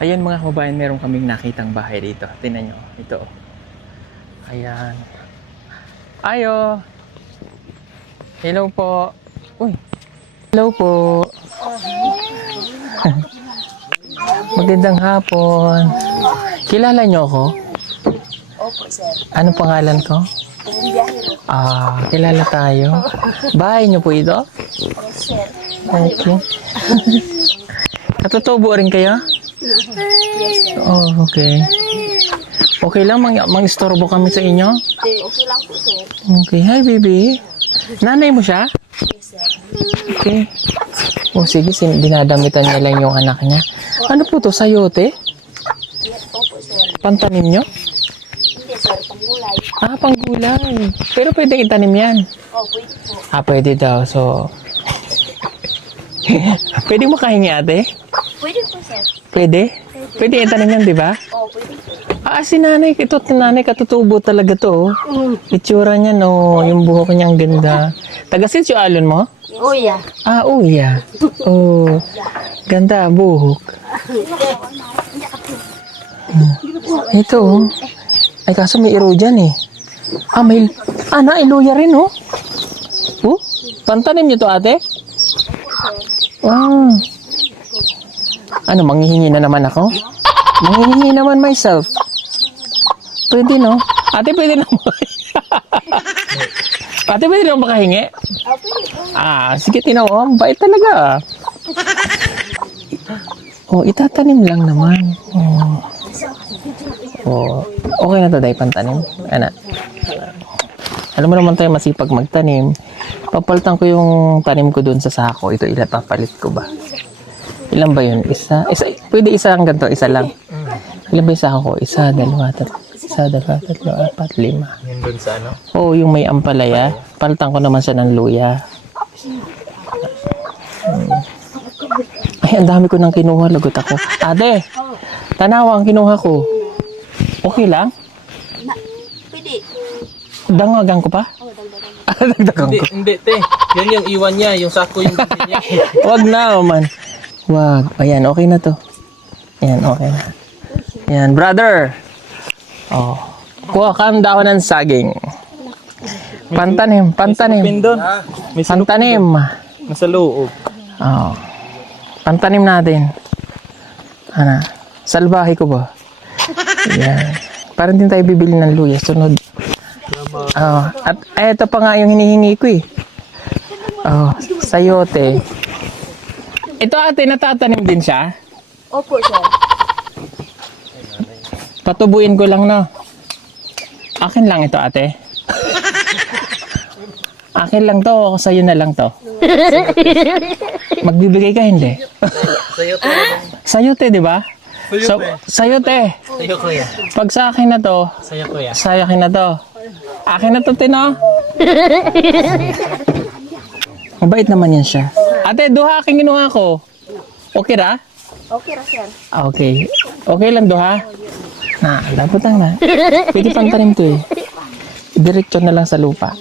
Ayan mga kababayan, meron kaming nakitang bahay dito. Tingnan nyo, ito. Ayan. Ayo. Hello po. Uy. Hello po. Magandang hapon. Kilala nyo ako? Opo, sir. Ano pangalan ko? Kilala tayo. Bahay nyo po ito? Yes, sir. Okay. Natutubo rin kayo? Yes, sir. Oh, okay. Okay lang, mang-istorbo kami sa inyo? Okay lang po, sir. Okay. Hi, baby. Nanay mo siya? Yes, sir. Okay. O sige, dinadamitan niya lang yung anak niya. Ano po to? Sayote? Yes, opo, sir. Pantanim nyo? Hindi, sir. Panggulay. Panggulay. Pero pwedeng itanim yan. Oh, pwede po. Pwede daw. So, pwede mo kahingi ate? Pwede po, sir. Pwede? Pwede itanim yan, di ba? Oh, pwede po. Si nanay. Ito, nanay, katutubo talaga to. Itsura niya, no. Yung buhok niya, ang ganda. Taga-Sitio Alon mo? Oh, yeah. Uya. Oh, ganda, buhok. Ito, oh. Ay, kaso may iro dyan, eh. May... nailuya rin, oh. Pantanim niyo to, ate? Ano, manghihingi na naman ako? Manghihingi naman myself. Pwede, no? Ate, pwede naman. Ate, pwede naman makahingi? Oh, pwede po. Sige, tinaw. Bait talaga. Itatanim lang naman. Okay na to, dahil pantanim. Alam mo naman tayo masipag magtanim. Papalitan ko yung tanim ko dun sa sako. Ito, papalit ko ba? Ilan ba yun? Isa? Pwede isa ang ganito, isa lang. Ilan ba yung sako ko? Isa, dalawa, tatlo, apat, lima. Yun dun sa ano? Yung may ampalaya. Palitan ko naman siya ng luya. Ay, ang dami ko nang kinuha. Lagot ako. Ate, tanawa ang kinuha ko. Okay lang? Pwede. Dangagang ko pa? Oh, dagdagan. Dagdagang ko. Hindi, te. Yun yung iwan niya, yung sako yung bili niya. Wag na, man. Wag. Ayan, okay na to. Ayan, okay na. Ayan, brother. Kuha ka ang dahon ng saging. Pantanim. Pindon. May Pantanim. nasa loob. Pantanim natin. Salbahe ko ba? Ayan. Parang din tayo bibili ng luya. Sunod. At ito pa nga yung hinihingi ko eh. Sayote. Ito ate, natatanim din siya. Opo, sir. Patubuin ko lang na. Akin lang ito ate. Akin lang to, o sa'yo na lang to. Magbibigay ka hindi? Sayote. Sayote, di ba? Sayote. Sayo kuya. Pag sa akin na to, Sayo kuya. sa akin na to. Akin na to, Tino. Mabait naman yan siya. Ate, duha aking kinuha ko. Okay ra? Okay ra, sir. Okay. Okay lang duha? Dapat lang na. Pwede pantanim to eh. Diretso na lang sa lupa.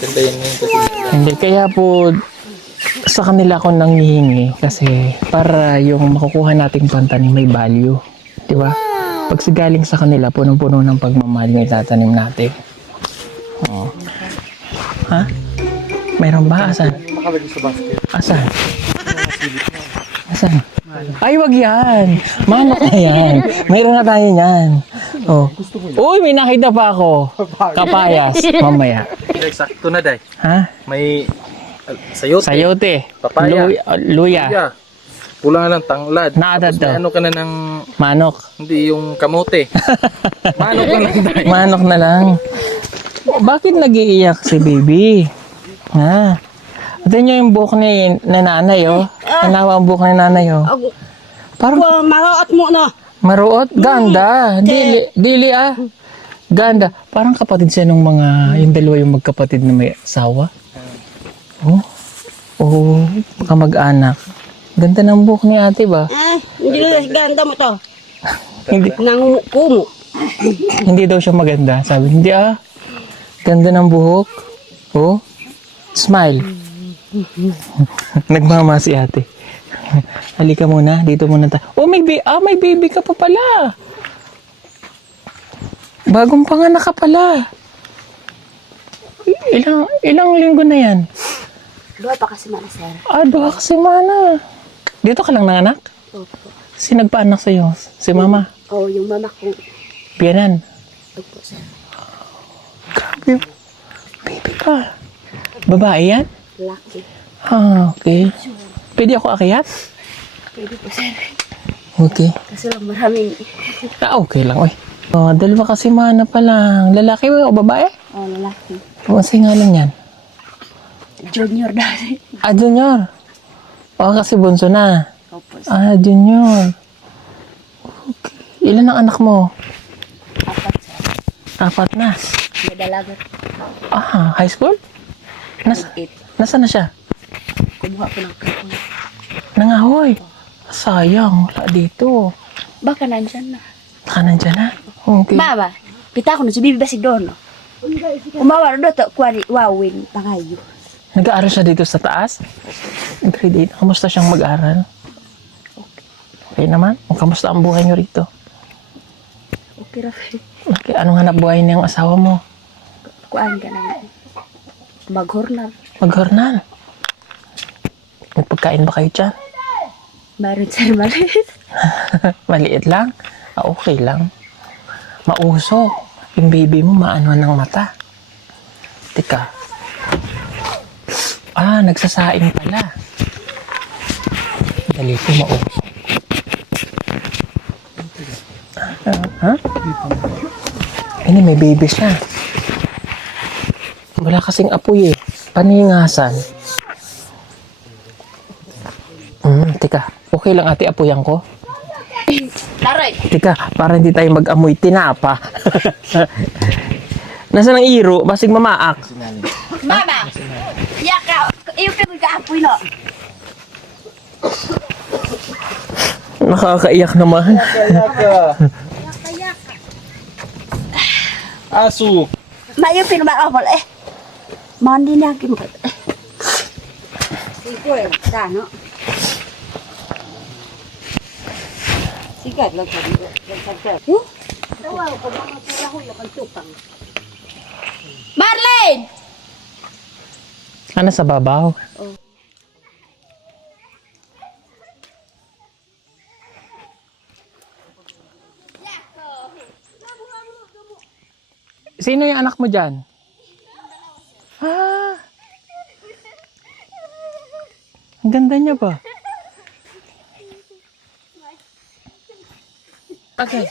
Ganda yun ngayon kasi. Hindi, kaya po sa kanila ako nanghihingi kasi para yung makukuha nating pantanim may value. Di ba? Pag galing sa kanila, punong-puno ng pagmamahal yung itatanim natin. Ha? Meron ba? Asan? Makalagay sa basket. Asan? Asan? Ay, wag yan. Manok na yan. Meron na tayo yan. Uy, may nakita pa ako. Kapayas. Mamaya. Sakto na, day. Ha? May sayote. Sayote. Papaya. Luya. Kuya. Pula ng tanglad. Nakatad Tapos may daw. ano ka na ng... Manok. Hindi, yung kamote. Manok na lang, day. Manok na lang. Bakit nag-iiyak si baby? Ha? Ito nyo yung buhok ni nanay, oh. Tanawa ang buhok ni nanay, oh. Parang Maraot mo na. maruot. Ganda. Dili, Ganda. Parang kapatid siya nung yung dalawa yung magkapatid na may asawa. Kamag-anak. Ganda ng buhok ni ate ba? Hindi na ganda mo to. Hindi, Nang kumo. hindi daw siya maganda. Sabi, hindi Ganda ng buhok. Smile. Nagmama si ate. Halika muna. Dito muna tayo. Oh, may baby ka pa pala. Bagong panganak ka pala. Ilang linggo na yan? 2 pa kasi mana, sir. 2 kasi mana. Dito ka lang nanganak? Opo. Si nagpaanak sa'yo? Si mama? Oo, yung mama ko. Biyanan? Opo, sir. Grabe. Baby pa. Babae yan? Lucky. Okay. Pwede ako akyat? Pwede po, sir. Okay. Kaso lang maraming... Okay lang, oy. 2 kasi mana pa lang. Lalaki o babae? Oh, lalaki. Kasi nga lang yan. Junior dati. Junior. Kasi bunso na. Opo, sir. Junior. Okay. Ilan ang anak mo? 4, sir. 4 na. May dalaga. High school? 8. Nasaan na siya? Kumuha ko ng kapoy. Nangahoy. Sayang, wala dito. Baka nandyan na. Nandyan na. Okay. Baba, pita ko na si Bibi Basig doon. No? Umawa na doon, kuwari, wawin, pangayo. Nag-aaral siya dito sa taas? Grade 8. Kamusta siyang mag-aaral? Okay naman? Kamusta ang buhay niyo rito? Okay, Rafael. Okay, anong hanap buhay niyang asawa mo? Kuhaan ka naman. Maghornal. Maghornal. May pagkain ba kayo dyan? Meron, sir, maliit. Maliit lang? Okay lang. Mausok. Yung baby mo maano ng mata. Teka. Nagsasaing pala. Dali ko mausok. Ini may baby siya. Wala kasing apoy eh. Paningasan. Teka. Okay lang ate, apoyan ko? Laroy! Teka, para hindi tayo mag-amoy tinapa. Nasaan ang iro? Basig mamaak. Mama! Yaka! Iyo ka mag-aapoy, no? Nakakaiyak naman. Asu. Mayo pinumakamal eh. Mandi niya kimukat eh. Siko eh, no? Sigat lang sa dito. Marlene! Ano sa babaw? Sino yung anak mo dyan? Ang ganda niya ba? Okay.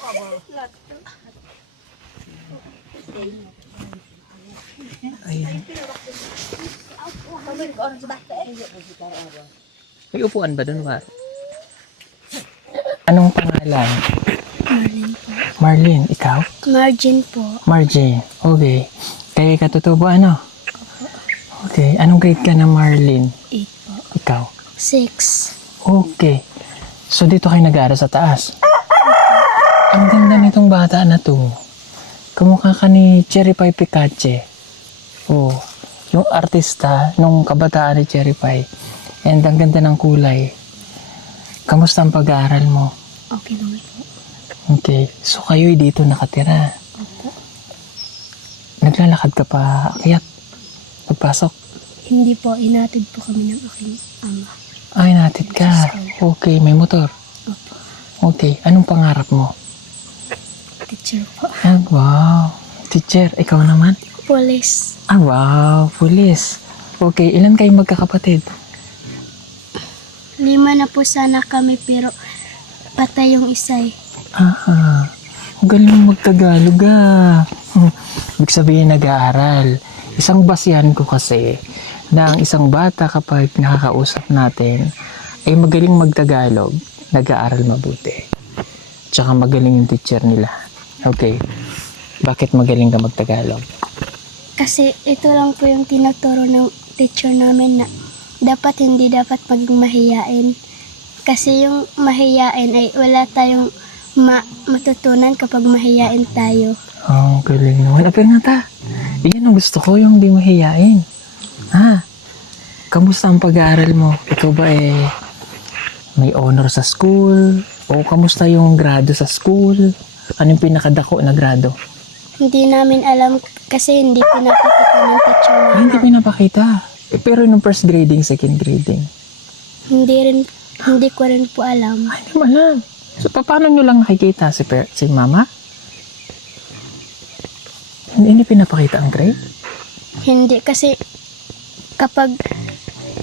Ayan. May upuan ba doon, War? Anong pangalan? Marlene po. Marlene, ikaw? Margin po. Marjane. Okay. Kaya katutubo ano? Okay. Anong grade ka na, Marlene? 8 po. Ikaw? 6. Okay. So dito kayo nag-aaral sa taas? Ang ganda nitong bata na to. Kamukha ka ni Cherry Pie Picache. Oh, yung artista nung kabataan ni Cherry Pie. And ang ganda ng kulay. Kamusta ang pag-aaral mo? Okay naman po. Okay. So kayo'y dito nakatira. Naglalakad ka pa kaya't pagpasok? Hindi po, inatid po kami ng aking ama. Ay, natid ka. Okay, may motor. Okay, anong pangarap mo? Teacher po. Wow. Teacher, ikaw naman? Police. Wow, pulis. Okay, ilan kayong magkakapatid? 5 na po sana kami pero patay yung isa eh. Ang galing mo magtagalog Ibig sabihin nag-aaral. Isang basihan ko kasi na ang isang bata kapag nakakausap natin ay magaling magtagalog, nag-aaral mabuti. Tsaka magaling yung teacher nila. Okay. Bakit magaling ka magtagalog? Kasi ito lang po yung tinuturo ng teacher namin na hindi dapat maging mahiyain. Kasi yung mahiyain ay wala tayong matutunan kapag mahiyain tayo. Galing naman. Apir nga ta. Iyan ang gusto ko, yung di mahiyain. Kamusta ang pag-aaral mo? Ikaw ba may honor sa school? O kamusta yung grado sa school? Ano yung pinakadako na grado? Hindi namin alam kasi hindi pinapakita ng teacher Ay, namin. hindi pinapakita. Pero nung first grading, second grading? Hindi ko rin po alam. Ay, hindi mo alam. So, paano nyo lang nakikita si mama? Hindi pinapakita ang grade? Hindi kasi kapag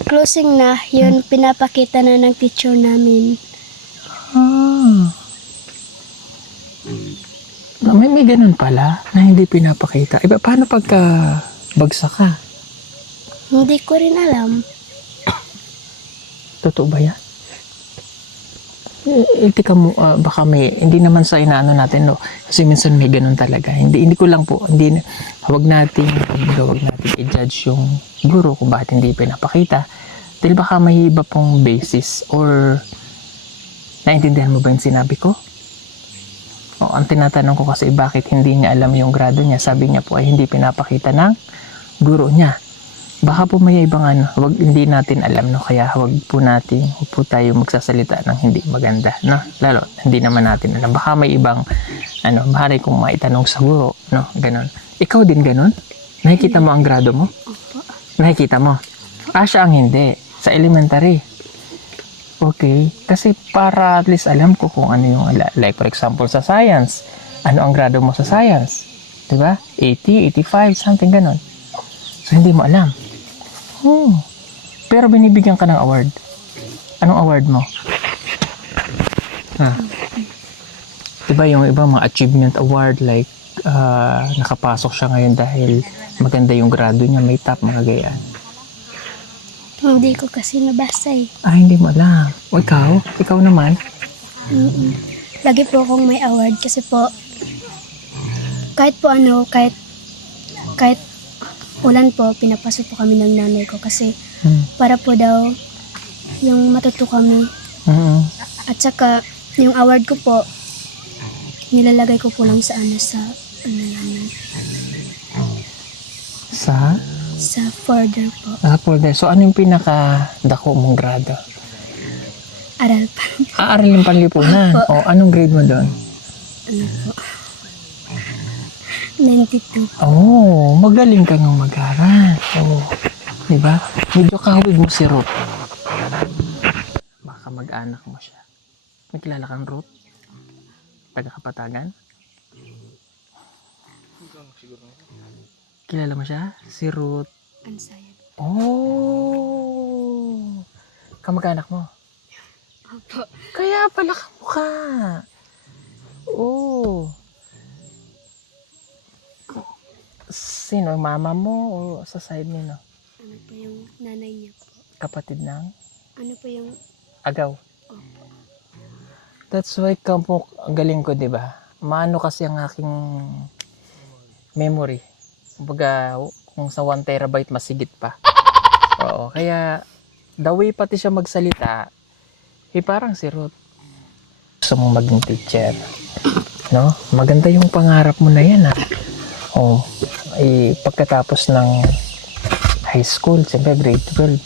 closing na, yun pinapakita na ng teacher namin. Ah. May ganun pala na hindi pinapakita. Iba, paano pagka bagsak ka? Hindi ko rin alam. Totoo ba yan? Tika mo, baka may, hindi naman sa inaano natin, no? Kasi minsan may ganun talaga. Hindi ko lang po, huwag natin i-judge yung guro kung bakit hindi pinapakita. Dahil baka may iba pong basis or naintindihan mo ba yung sinabi ko? O, ang tinatanong ko kasi bakit hindi niya alam yung grado niya. Sabi niya po ay hindi pinapakita ng guro niya. Baka po may ibang hindi natin alam, no? Kaya huwag po tayo magsasalita ng hindi maganda, no? Lalo, hindi naman natin alam. Baka may ibang, bahari kong maitanong sa guro, no? Ganon. Ikaw din ganon? Nakikita mo ang grado mo? Opo. Nakikita mo? Siya ang hindi. Sa elementary. Okay. Kasi para at least alam ko kung ano yung, like for example sa science. Ano ang grado mo sa science? Diba? 80, 85, something ganon. So, hindi mo alam. Pero binibigyan ka ng award. Anong award mo? Diba yung iba mga achievement award like nakapasok siya ngayon dahil maganda yung grado niya, may top, mga gayaan. Hindi ko kasi nabasa eh. Hindi mo alam. O ikaw? Ikaw naman? Lagi po akong may award kasi po kahit ulan po, pinapasok po kami ng nanay ko kasi para po daw yung matuto kami. At saka yung award ko po nilalagay ko po lang sa sa folder po. Folder. So ano yung pinaka-dako mong grado? Aral pa. Aaralin panlipunan. O anong grade mo doon? 92. Oh, magaling ka ng mag-aral. Oh, di ba? Medyo kahawig mo si Ruth. Baka mag-anak mo siya. May kilala kang Ruth? Taga-Kapatagan? Kilala mo siya? Si Ruth. Ansayad. Oh! Kamag-anak mo? Opo. Kaya pala kamukha. Oh. Sino? Mama mo o sa side niyo? No? Ano po yung nanay niya po? Kapatid ng? Ano po yung Agaw. opo. That's why ang galing ko, di ba? Maano kasi ang aking memory. Kumbaga, kung sa 1 terabyte masigit pa. Oo, kaya the way pati siya magsalita, parang si Ruth. Gusto mong maging teacher, no? Maganda yung pangarap mo na yan, ha? Oh, pagkatapos ng high school, siyempre grade 12,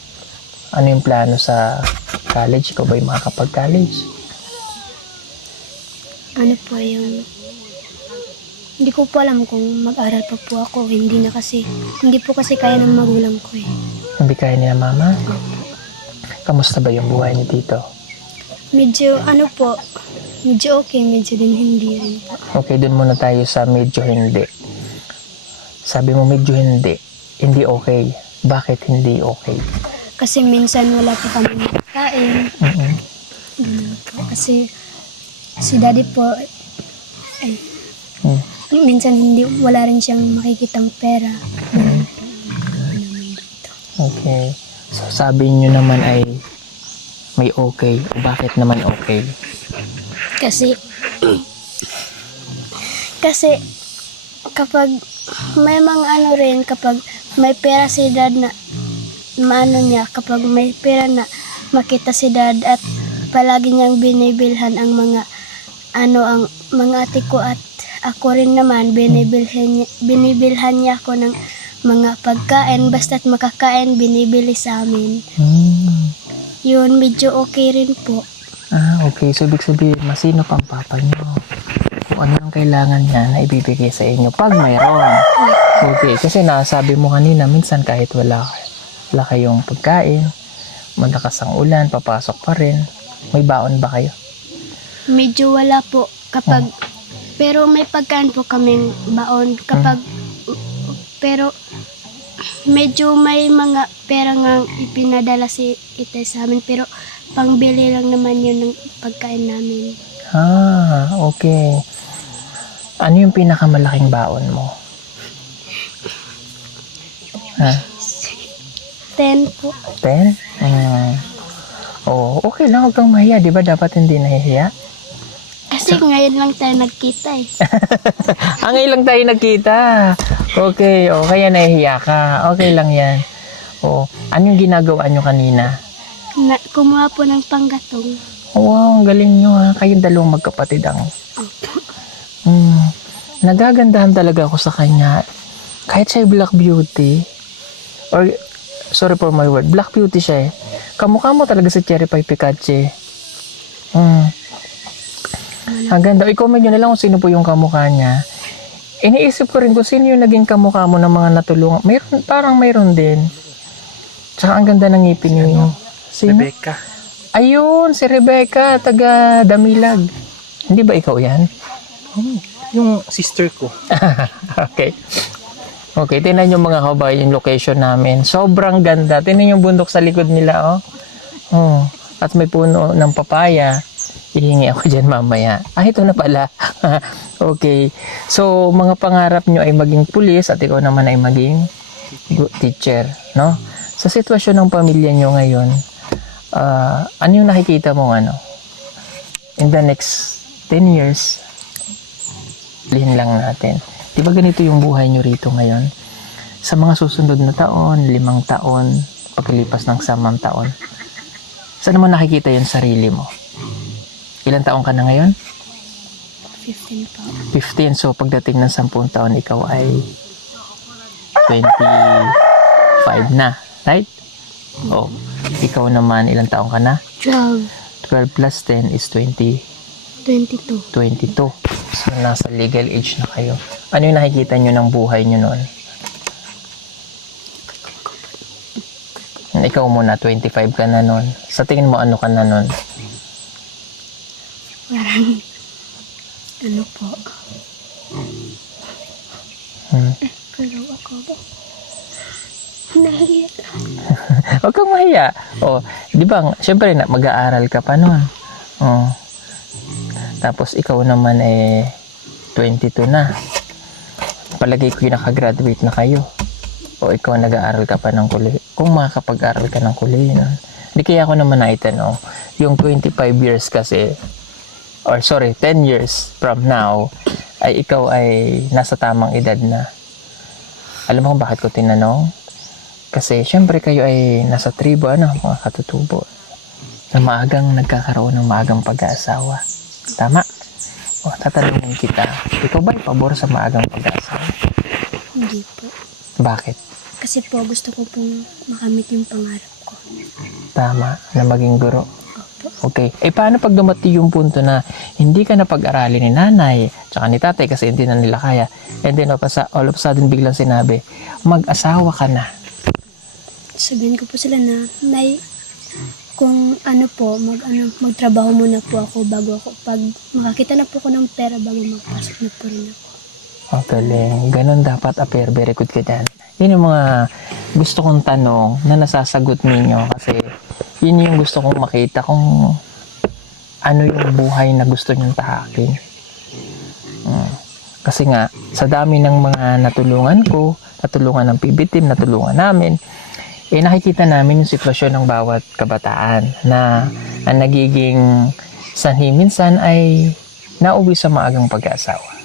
ano yung plano sa college? Ikaw ba yung makakapag-college? Ano po yung hindi ko po alam kung mag-aral pa po ako. Hindi po kasi kaya ng magulang ko eh. Hindi kaya niya mama? Kamusta ba yung buhay niyo dito? Medyo okay, medyo din hindi rin po. Okay, dun muna tayo sa medyo hindi. Sabi mo medyo hindi okay. Bakit hindi okay? Kasi minsan wala po kami kain. Ganun po. Kasi si daddy po, minsan wala rin siyang makikitang pera. Ganun po. Okay. So, sabi niyo naman ay may okay. Bakit naman okay? Kasi kapag may mga kapag may pera si dad na kapag may pera na makita si dad at palagi niyang binibilhan ang mga ang mga ate ko at ako rin naman binibilhan niya ako ng mga pagkain basta't makakain binibili sa amin. Yun, medyo okay rin po. Okay. So, ibig sabihin, masinop ang papa nyo. Kung ano ang kailangan niya na ibibigay sa inyo pag mayroon. Okay. Kasi nasabi mo kanina, minsan kahit wala kayong pagkain, malakas ang ulan, papasok pa rin. May baon ba kayo? Medyo wala po kapag pero may pagkain po kaming baon kapag pero medyo may mga pera nga ipinadala si Itay sa amin pero pangbili lang naman yun ng pagkain namin. Okay. Ano yung pinakamalaking baon mo? 10 po. 10? Okay lang, huwag kang mahiya. Di ba dapat hindi nahihiya? Kasi ngayon lang tayo nagkita eh. Ngayon lang tayo nagkita. Okay, kaya nahihiya ka. Okay lang yan. Ano yung ginagawa nyo kanina? Kumuha po ng panggatong. Wow, ang galing nyo ha. Kayong dalawang magkapatid ang... Nagagandahan talaga ako sa kanya. Kahit siya Black Beauty, or, sorry for my word, Black Beauty siya eh. Kamukha mo talaga si Cherry Pie Picache. Ang ganda. I-comment nyo na lang kung sino po yung kamukha niya. Iniisip ko rin kung sino yung naging kamukha mo ng mga natulungan. Parang mayroon din. Tsaka ang ganda ng ngipin niyo. Sino? Rebecca. Ayun, si Rebecca, taga Damilag. Hindi ba ikaw yan? Yung sister ko. Okay. Okay, tingnan nyo mga kabayan yung location namin. Sobrang ganda. Tingnan yung bundok sa likod nila, At may puno ng papaya. Hihingi ako dyan mamaya. Ito na pala. Okay. So, mga pangarap nyo ay maging pulis at ikaw naman ay maging teacher, no? Sa sitwasyon ng pamilya nyo ngayon, ano yung nakikita mo, in the next 10 years, lihin lang natin. Di ba ganito yung buhay nyo rito ngayon? Sa mga susunod na taon, 5 taon, pagkalipas ng 10 taon, saan naman nakikita yung sarili mo? Ilang taon ka na ngayon? 15 po. 15. So, pagdating ng 10 taon, ikaw ay 25 na. Right? Ikaw naman, ilang taon ka na? 12. 12 plus 10 is 20. 22. 22. So, nasa legal age na kayo. Ano yung nakikita nyo ng buhay nyo noon? Ikaw muna, 25 ka na noon. Sa tingin mo, ano ka na noon? Parang, ano po? Pero ako ba? Nahiya. Huwag kang mahiya. Di ba, syempre, mag-aaral ka pa noon. Tapos, ikaw naman 22 na. Palagay ko yung nakagraduate na kayo. Ikaw nag-aaral ka pa ng kolehiyo. Kung makakapag-aaral ka ng kolehiyo nun. Hindi kaya ako naman naitanong. Yung 25 years kasi, 10 years from now, ay ikaw ay nasa tamang edad na. Alam mo kung bakit ko tinanong? Kasi syempre kayo ay nasa tribo, mga katutubo. Na maagang nagkakaroon ng maagang pag-aasawa. Tama? Tatanungin kita. Ikaw ba ay pabor sa maagang pag-aasawa? Hindi po. Bakit? Kasi po gusto ko pong makamit yung pangarap ko. Tama, na maging guro. Opo. Okay. Paano pag dumati yung punto na hindi ka na pag-aralin ni nanay tsaka ni tatay kasi hindi na nila kaya, and then all of a sudden biglang sinabi, mag-asawa ka na. Sabihin ko po sila na, Nay, kung magtrabaho muna po ako bago ako, pag makakita na po ako ng pera bago magpasok na po rin ako. Galing. Ganon dapat, Aper. Very good ka dyan. Yun yung mga gusto kong tanong na nasasagot ninyo kasi yun yung gusto kong makita kung ano yung buhay na gusto nyong tahakin. Kasi nga, sa dami ng mga natulungan ko, natulungan ng PB team, natulungan namin, nakikita namin yung sitwasyon ng bawat kabataan na ang nagiging sanhi minsan ay nauwi sa maagang pag-aasawa.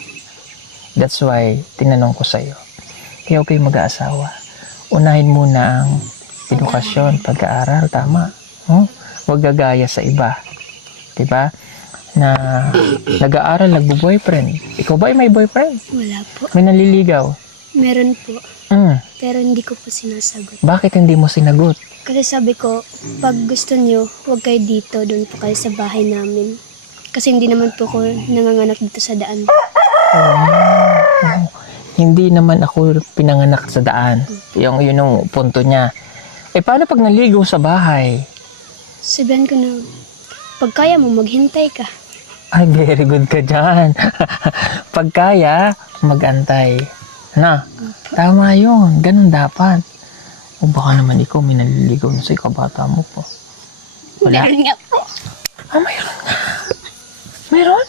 That's why, tinanong ko sa'yo, kaya okay mag-aasawa. Unahin muna ang edukasyon, pag-aaral, tama. Huwag gagaya sa iba. Diba? Na nag-aaral, nagbo-boyfriend. Ikaw ba ay may boyfriend? Wala po. May naliligaw? Meron po. pero hindi ko po sinasagot. Bakit hindi mo sinagot? Kasi sabi ko, pag gusto niyo, huwag kayo dito, doon po kayo sa bahay namin. Kasi hindi naman po ko nanganganak dito sa daan. Oh, hindi naman ako pinanganak sa daan. Yun yung punto niya. Eh, paano pag naligo sa bahay? Sabihan ko na, pag kaya mo, maghintay ka. Ay, very good ka dyan. Pag kaya, magantay. Na, tama yun. Ganun dapat. O baka naman ikaw, may naliligaw na sa'yo, kabata mo po. Wala? Meron nga po. Ah, mayroon nga. Mayroon?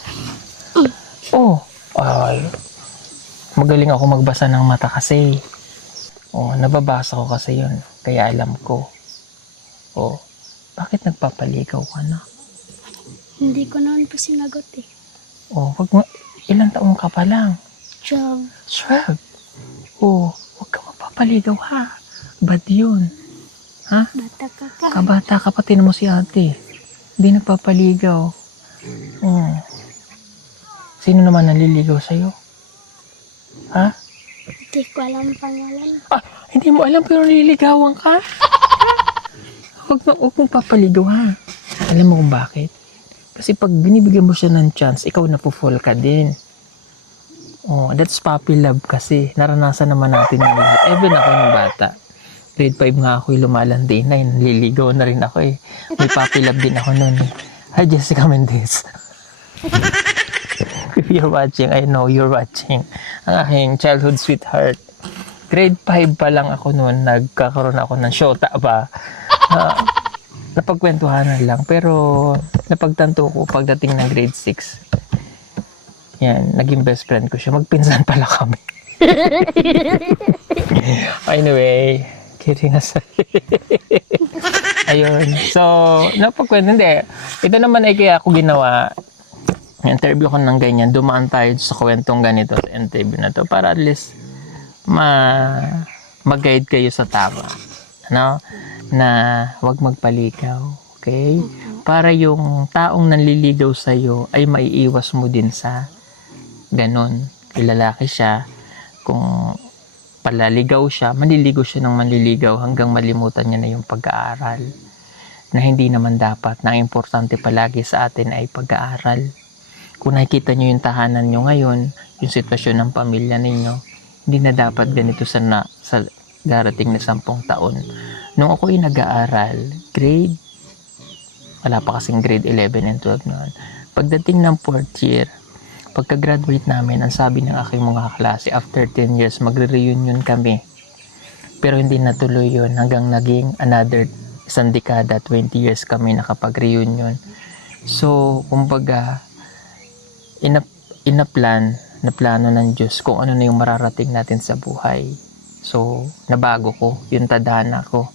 Oh, ay. Magaling ako magbasa ng mata kasi. Oh, nababasa ko kasi yun. Kaya alam ko. Oh, bakit nagpapaligaw ka na? Hindi ko naman po sinagot eh. Oh, wag mo. Ilang taong ka pa lang? Job. 12. Oh, wag ka mapapaligaw ha. Bad yun. Ha? Bata ka pa. Kabata ka pa, tinan mo si ate. Hindi nagpapaligaw. Oh. Sino naman naliligaw sa'yo? Ha? Hindi ko alam pangalan. Ah, hindi mo alam pero nililigawan ka? Huwag mong papaligaw ha. Alam mo kung bakit? Kasi pag binibigyan mo siya ng chance, ikaw napufall ka din. Oh, that's puppy love kasi. Naranasan naman natin yung lahat. Even ako yung bata. Grade 5 nga ako yung lumalandi na. Nililigaw na rin ako eh. May puppy love din ako noon eh. Hi Jessica Mendez. If you're watching, I know you're watching. Ang aking childhood sweetheart. Grade 5 pa lang ako noon. Nagkakaroon ako ng shota ba? Napagkwentuhanan lang. Pero napagtanto ko pagdating ng grade 6. Yan, naging best friend ko siya. Magpinsan pala kami. Anyway, kidding aside. Ayun. So, napagkwento. Hindi. Ito naman ay kaya ako ginawa. Interview ko ng ganyan. Dumaan tayo sa kwentong ganito sa interview na to para at least mag-guide kayo sa tama. Ano? Na wag magpaligaw. Okay? Para yung taong nanliligaw sa'yo ay maiiwas mo din sa ganon. Ilalaki siya. Kung palaligaw siya, manliligaw siya ng manliligaw hanggang malimutan niya na yung pag-aaral. Na hindi naman dapat. Na importante palagi sa atin ay pag-aaral. Kung nakikita nyo yung tahanan nyo ngayon, yung sitwasyon ng pamilya ninyo, hindi na dapat ganito sa darating na 10 taon. Nung ako'y nag-aaral, wala pa kasing grade 11 and 12 noon. Pagdating ng 4th year, pagka-graduate namin, ang sabi ng aking mga klase, after 10 years, magre-reunion kami. Pero hindi natuloy yun hanggang naging another isang dekada, 20 years kami nakapag-reunion. So, kumbaga, naplano ng Diyos kung ano na yung mararating natin sa buhay. So, nabago ko, yung tadhana ko.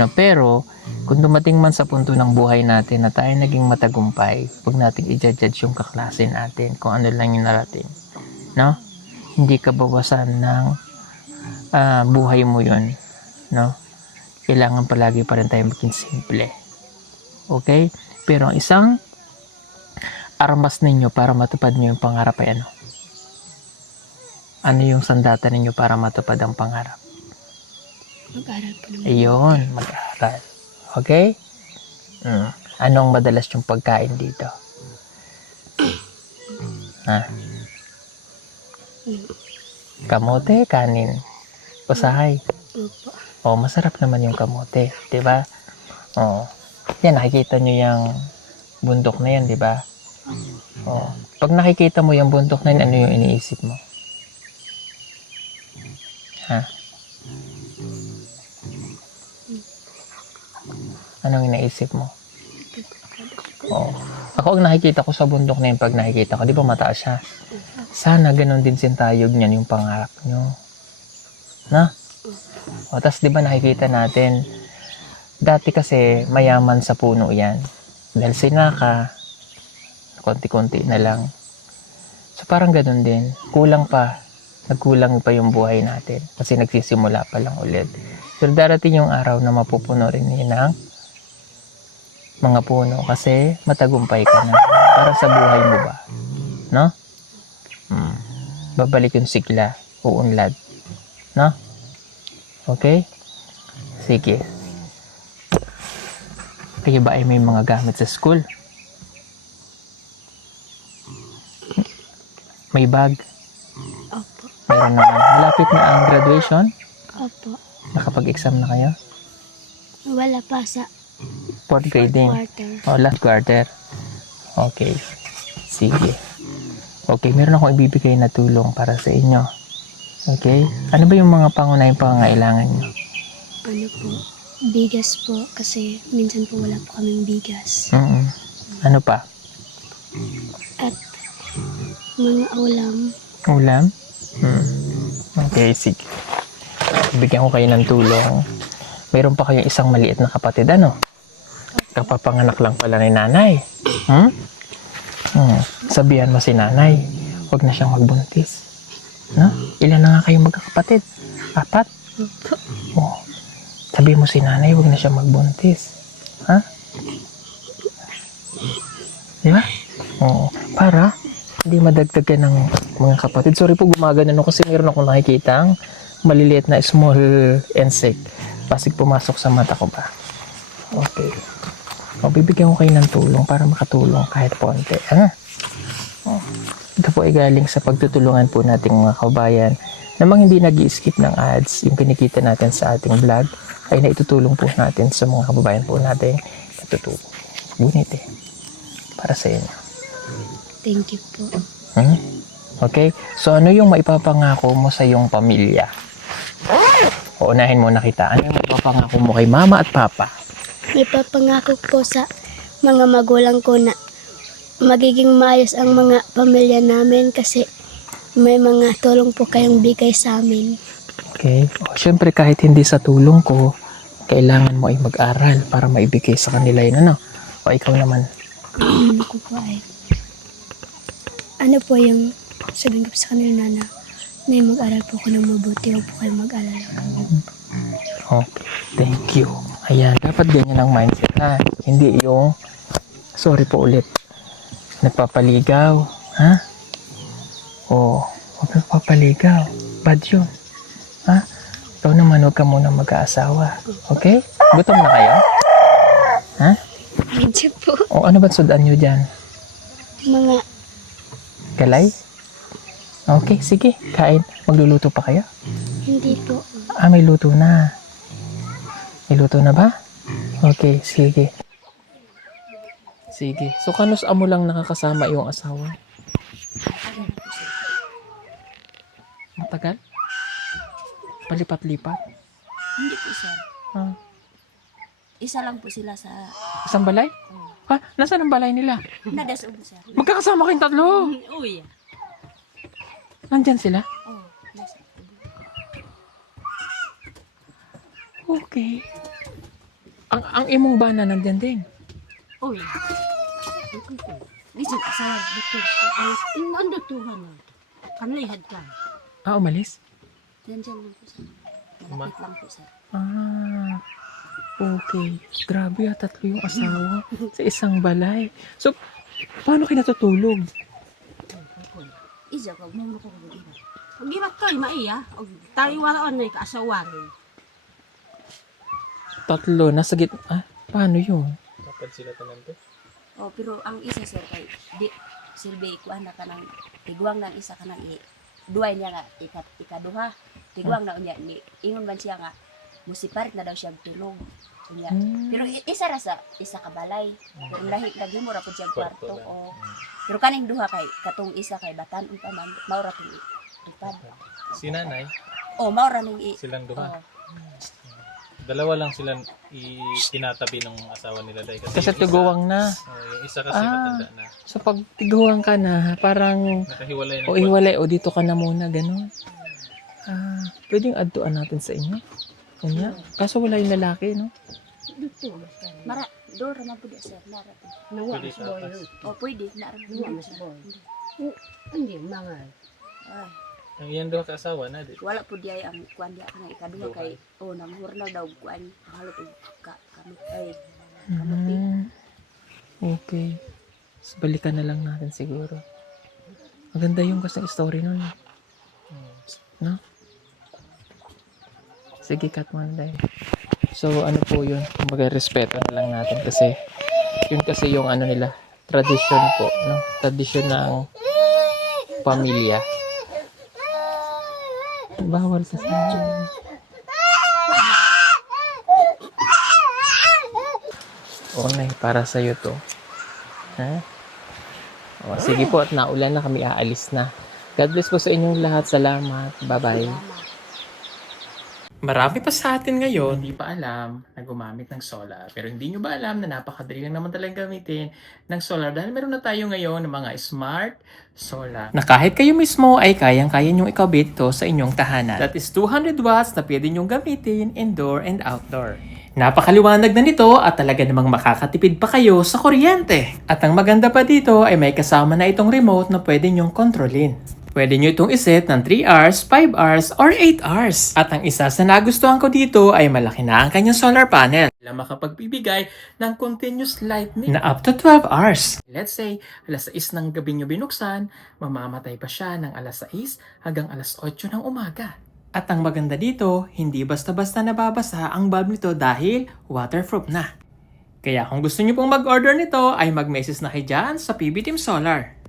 No, pero, kung dumating man sa punto ng buhay natin na tayo naging matagumpay, huwag natin i-judge yung kaklase natin kung ano lang yung narating. No? Hindi ka bawasan ng buhay mo yun. No? Kailangan palagi pa rin tayo maging simple. Okay? Pero ang isang armas ninyo para matupad nyo yung pangarap ay ano? Ano yung sandata ninyo para matupad ang pangarap? Mag-aral po naman. Ayun, mag-aral. Okay? Anong madalas yung pagkain dito? Ha? Kamote, kanin, usahay. Opo. Oh, masarap naman yung kamote, 'di ba? Oh. Yan nakikita nyo yung bundok na yan, 'di ba? Oh. Pag nakikita mo yung bundok na yan, ano yung iniisip mo? Ha? Anong iniisip mo? Oh. Ako ang nakikita ko sa bundok na yun, pag nakikita ko, di ba mataas siya? Sana ganun din sintayog niyan yung pangarap nyo. Na? O, tas di ba nakikita natin, dati kasi mayaman sa puno yan. Dahil sinaka, konti-konti na lang. So parang ganun din, kulang pa. Nagkulang pa yung buhay natin. Kasi nagsisimula pa lang ulit. Pero darating yung araw na mapupuno rin yun ng mga puno. Kasi matagumpay ka na. Para sa buhay mo ba? No? Babalik yung sigla. Uunlad. No? Okay? Sige. Kayo ba ay may mga gamit sa school? May bag? Opo. Meron naman. Malapit na ang graduation? Opo. Nakapag-exam na kayo? Wala pa sa Fourth grading? quarter. Last quarter. Okay. Sige. Okay, meron akong ibibigay na tulong para sa inyo. Okay? Ano ba yung mga pangunahing pangangailangan nyo? Ano po? Bigas po kasi minsan po wala po kaming bigas. Ano pa? At mga ulam. Ulam? Okay, sige. Bigyan ko kayo ng tulong. Mayroon pa kayong isang maliit na kapatid, ano? Kapapanganak lang pala ni nanay. Sabihan mo si nanay, huwag na siyang magbuntis. No? Ilan na nga kayong magkakapatid? 4? Oh. Sabihin mo si nanay, huwag na siyang magbuntis. Ha? Di ba? Oo. Para hindi madagdagan ng mga kapatid. Sorry po, gumagano no, kasi meron akong nakikitang maliliit na small insect. Pasig pumasok sa mata ko ba? Okay. O, bibigyan ko kayo ng tulong para makatulong kahit konti. Ha? Ito po ay galing sa pagtutulungan po nating mga kabayan namang hindi nag-i-skip ng ads. Yung kinikita natin sa ating vlog ay naitutulong po natin sa mga kababayan po natin natutulong. Gunit para sa inyo. Thank you po. Okay? So, ano yung maipapangako mo sa iyong pamilya? O, unahin mo na kita. Ano yung maipapangako mo kay mama at papa? May papangako po sa mga magulang ko na magiging maayos ang mga pamilya namin kasi may mga tulong po kayong bigay sa amin. Okay? O, syempre, kahit hindi sa tulong ko, kailangan mo ay mag-aral para maibigay sa kanila yun, ano? O, ikaw naman. Ano ko po ay ano po yung sabihin ko sa kanila na mag-aral po ko ng mabuti, huwag po kayo mag-alala. Okay. Thank you. Ayan, dapat ganyan ang mindset na. Hindi yung, sorry po ulit, nagpapaligaw. Ha? O, huwag nagpapaligaw. Bad yun. Ha? Ikaw naman, huwag ka muna mag-aasawa. Okay? Gutom na kayo? Ha? Medyo po. O, ano ba sudan nyo dyan? Mga Galay? Okay, sige. Kain. Magluluto pa kayo? hindi po. May luto na. May luto na ba? Okay, sige. Sige. So, kanus mo lang nakakasama yung asawa? Matagal? Palipat-lipat? Hindi po, sir. Ah, Isa lang po sila sa isang balay? Ha? Nasaan ang balay nila? nadasog, sir. Magkakasama kayong tatlo. Uy. Nandyan sila? Oh, nasa. Okay. Ang imong bana nandyan din. Uy. Listen, sa dito. Ay, ando tuhan na. Kanlihad ka. Umalis? Diyan lang po, sir. Malapit lang po, sir. Okay. Grabe tatlo yung asawa sa isang balay. So, paano kayo natutulog? Isa ka, mo ko ko iba. Gibat ka, maiya. Og tayo wala on kaasawan. Tatlo, nasa paano yun? Kapag sila tanan to? Oh, pero ang isa, sir, kay di silbi kuan na kanang tiguang ng isa kanang duay niya nga ikaduha. Tiguang na unya ni ingon man siya nga musiparit na daw siya tulog. Unya. Pero isa ra sa isa ka balay. Pero lahi lagi mo ra pud siya kwarto. O pero kaning duha kay katong isa kay batan pa man mao ra pud ipad. Si nanay, Oh, mao ra ning silang duha. oh. Dalawa lang silang itinatabi ng asawa nila dahil Kasi yung isa- tiguang na. yung isa kasi matanda na. So, pag tiguang ka na, parang, Nakahiwalay ng o iwalay, o dito ka na muna, ganun. Pwedeng adtuan natin sa inyo. Kanya. Kaso wala yung lalaki, no? Mara door ra man pud sir, nara pud. Pwede sa atas. Oh, pwede na ra man. Hindi, mga Ay. Ang iyan doon ka-asawa na di. Wala po diay ang kuan diya kanang ikaduha kay nanghurnal daw kuan halot og kamot ay kamuti. Okay. So, balikan na lang natin siguro. Maganda yung kasing story nun. No? Sige, cut mo na dahil. So, ano po yun? Kumbaga, respeto na lang natin kasi yun kasi yung ano nila, tradisyon po, no? Tradisyon ng pamilya. Bawal sa sana. Oo, Nay, para sa'yo to. Ha? O, sige po, at naulan na kami, aalis na. God bless po sa inyong lahat. Salamat. Bye-bye. Marami pa sa atin ngayon hindi pa alam na gumamit ng solar. Pero hindi nyo ba alam na napakadali lang naman talagang gamitin ng solar dahil meron na tayo ngayon ng mga smart solar. Na kahit kayo mismo ay kayang-kaya nyong ikabit to sa inyong tahanan. That is 200 watts na pwede nyong gamitin indoor and outdoor. Napakaliwanag na nito at talaga namang makakatipid pa kayo sa kuryente. At ang maganda pa dito ay may kasama na itong remote na pwede nyong kontrolin. Pwede nyo itong iset ng 3 hours, 5 hours, or 8 hours. At ang isa sa nagustuhan ko dito ay malaki na ang kanyang solar panel. Na makapagbibigay ng continuous lightning na up to 12 hours. Let's say, alas 6 ng gabi nyo binuksan, mamamatay pa siya ng alas 6 hanggang alas 8 ng umaga. At ang maganda dito, hindi basta-basta nababasa ang bulb nito dahil waterproof na. Kaya kung gusto nyo pong mag-order nito ay mag-message na kayo dyan sa PB Team Solar.